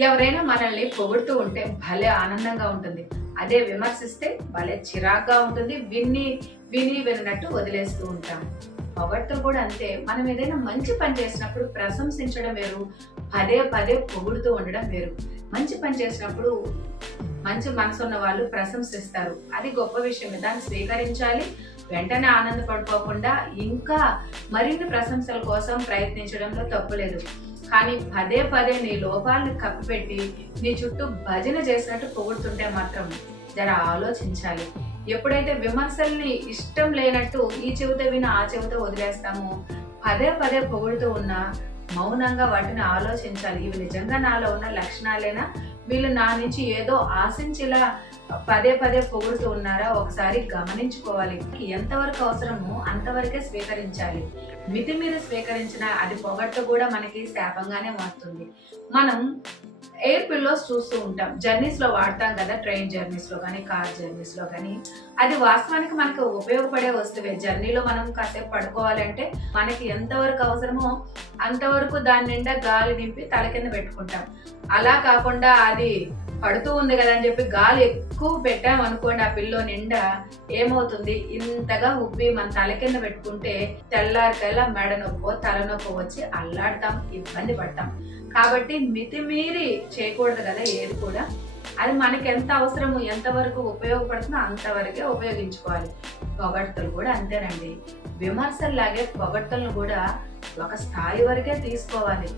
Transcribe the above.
ఎవరైనా మనల్ని పొగుడుతూ ఉంటే భలే ఆనందంగా ఉంటుంది. అదే విమర్శిస్తే భలే చిరాగ్గా ఉంటుంది. విని విని విన్నట్టు వదిలేస్తూ ఉంటాం. పొగడ్తో కూడా అంతే. మనం ఏదైనా మంచి పని చేసినప్పుడు ప్రశంసించడం వేరు. పదే పదే పొగుడుతూ ఉండడం వేరు. మంచి పని చేసినప్పుడు మంచి మనసు ఉన్న వాళ్ళు ప్రశంసిస్తారు. అది గొప్ప విషయం దాన్ని స్వీకరించాలి. వెంటనే ఆనందపడిపోకుండా ఇంకా మరిన్ని ప్రశంసల కోసం ప్రయత్నించడంలో తప్పులేదు కానీ పదే పదే నీ లోపాలను కప్పిపెట్టి నీ చుట్టూ భజన చేసినట్టు పొగుడుతుంటే మాత్రం జర ఆలోచించాలి. ఎప్పుడైతే విమర్శల్ని ఇష్టం లేనట్టు ఈ చెవిత విన ఆ చెవిత వదిలేస్తామో పదే పదే పొగుడుతూ ఉన్నా మౌనంగా వాటిని ఆలోచించాలి. ఇవి నిజంగా నాలో ఉన్న లక్షణాలేనా? వీళ్ళు నా నుంచి ఏదో ఆశించేలా పదే పదే పొగుడుతూ ఉన్నారా? ఒకసారి గమనించుకోవాలి. ఎంతవరకు అవసరమో అంతవరకే స్వీకరించాలి. మితి మీద స్వీకరించిన అది పొగట్టు కూడా మనకి శాపంగానే మారుతుంది. మనం ఎయిర్ పిల్లోస్ చూస్తూ ఉంటాం. జర్నీస్లో వాడతాం కదా ట్రైన్ జర్నీస్లో కానీ కార్ జర్నీస్లో కానీ అది వాస్తవానికి మనకు ఉపయోగపడే వస్తువే. జర్నీలో మనం కాసేపు పడుకోవాలంటే మనకి ఎంతవరకు అవసరమో అంతవరకు దాని నిండా గాలి నింపి తల కింద పెట్టుకుంటాం. అలా కాకుండా అది పడుతూ ఉంది కదా అని చెప్పి గాలి ఎక్కువ పెట్టాం అనుకోండి ఆ పిల్లో నిండా ఏమవుతుంది? ఇంతగా ఉబ్బి మన తల కింద పెట్టుకుంటే తెల్లారికల్లా మెడ నొప్పో తలనొప్పో వచ్చి అల్లాడతాం ఇబ్బంది పడతాం. కాబట్టి మితిమీరి చేయకూడదు కదా ఏది కూడా. అది మనకి ఎంత అవసరము ఎంతవరకు ఉపయోగపడుతుందో అంతవరకే ఉపయోగించుకోవాలి. పొగడ్తలు కూడా అంతేనండి. విమర్శల్లాగే పొగడ్తలను కూడా ఒక స్థాయి వరకే తీసుకోవాలి.